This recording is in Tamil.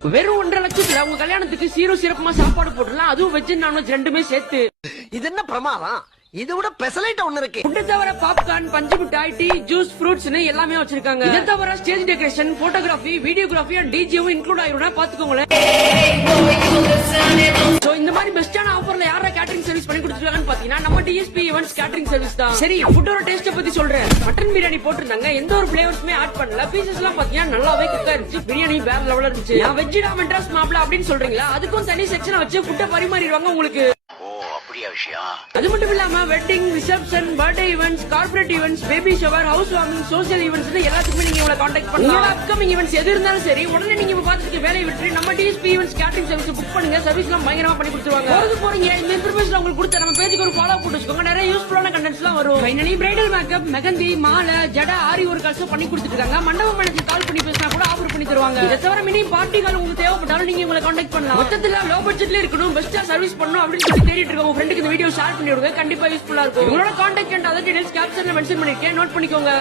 வெறும் 1.5 லட்சத்துல உங்க கல்யாணத்துக்கு சீரும் சிறப்புமா சாப்பாடு போட்டுலாம், அதுவும் வெஜ் நான்வெஜ் ரெண்டுமே சேர்த்து. இது என்ன பிரமாதம்? இதை விட பெசலைட் ஒண்ணு இருக்கு. ஃபுட் தவிர பாப்கார்ன், பஞ்சு மிட்டாய், டீ, ஜூஸ், ஃப்ரூட்ஸ்னு எல்லாமே வச்சிருக்காங்க. இதை தவிர stage decoration, photography, videography and டிஜேவும் இன்க்ளூட் ஆயிரும்னா பாத்துக்கோங்களேன். சோ இந்த மாதிரி பெஸ்டான ஆஃபர்ல யாரா கேட்டரிங் சர்வீஸ் பண்ணி கொடுத்துருக்காங்கன்னு பாத்தீங்கன்னா நம்ம டிஎஸ்பி ஈவென்ட்ஸ் கேட்டரிங் சர்வீஸ் தான். சரி, ஃபுட்டோட டேஸ்ட் பத்தி சொல்றேன். மட்டன் பிரியாணி போட்டிருந்தாங்க, எந்த ஒரு பிளேவர்ஸுமே ஆட் பண்ணல. பீசஸ் எல்லாம் பாத்தீங்கன்னா நல்லாவே குக்கா இருந்துச்சு. பிரியாணி வேற லெவல்ல இருந்துச்சு. நான் வெஜ்ஜிடா மெட்ராஸ் மாப்ள அப்படின்னு சொல்றீங்களா, அதுக்கும் தனி செக்ஷனை வச்சு ஃபுட்டை பரிமாறிடுவாங்க உங்களுக்கு. அது மட்டும் இல்லாம wedding, reception, birthday events, corporate events, baby shower, house warming, social events எல்லாத்துக்குமே நீங்க இவங்களை கான்டாக்ட் பண்ணலாம். அப்கமிங் ஈவென்ட்ஸ் எது இருந்தாலும் சரி, உடனே நீங்க பாத்துட்டு வேலையை விட்டு நம்ம DSP events catering service book பண்ணுங்க. சர்வீஸ் எல்லாம் பயங்கரமா பண்ணி கொடுத்துருவாங்க. போறீங்க இந்த இன்ஃபர்மேஷன் உங்களுக்கு கொடுத்த நம்ம பேஜுக்கு ஒரு ஃபாலோ போட்டு வச்சுக்கோங்க. நிறைய யூஸ்ஃபுல்லான கண்டென்ட்ஸ் எல்லாம் வரும். ஃபைனலி பிரைடல் மேக்கப், மெஹந்தி, மாலை, ஜடா, ஆரி ஒர்க் ஆல்சோ பண்ணி கொடுத்துட்டு இருக்காங்க. மண்டபம் மேனேஜர் கால் பண்ணி பேசினா கூட ஆஃபர் பண்ணி தருவாங்க. இதை தவிர மினி பார்ட்டிகள் உங்களுக்கு தேவைப்பட்டாலும் நீங்க உங்களை கான்டாக்ட் பண்ணலாம். மொத்தத்துல லோ பட்ஜெட்ல இருக்கணும், பெஸ்டா சர்வீஸ் பண்ணணும் அப்படின்னு சொல்லி தேடிட்டு இருக்க உங்க ஃப்ரெண்டுக்கு இந்த வீடியோ ஷேர் பண்ணி விடுங்க. கண்டிப்பா யூஸ்ஃபுல்லா இருக்கும். உங்களோட கான்டாக்ட் அண்ட் அதர் டீடைல்ஸ் கேப்ஷன்ல மென்ஷன் பண்ணிருக்கேன், நோட் பண்ணிக்கோங்க.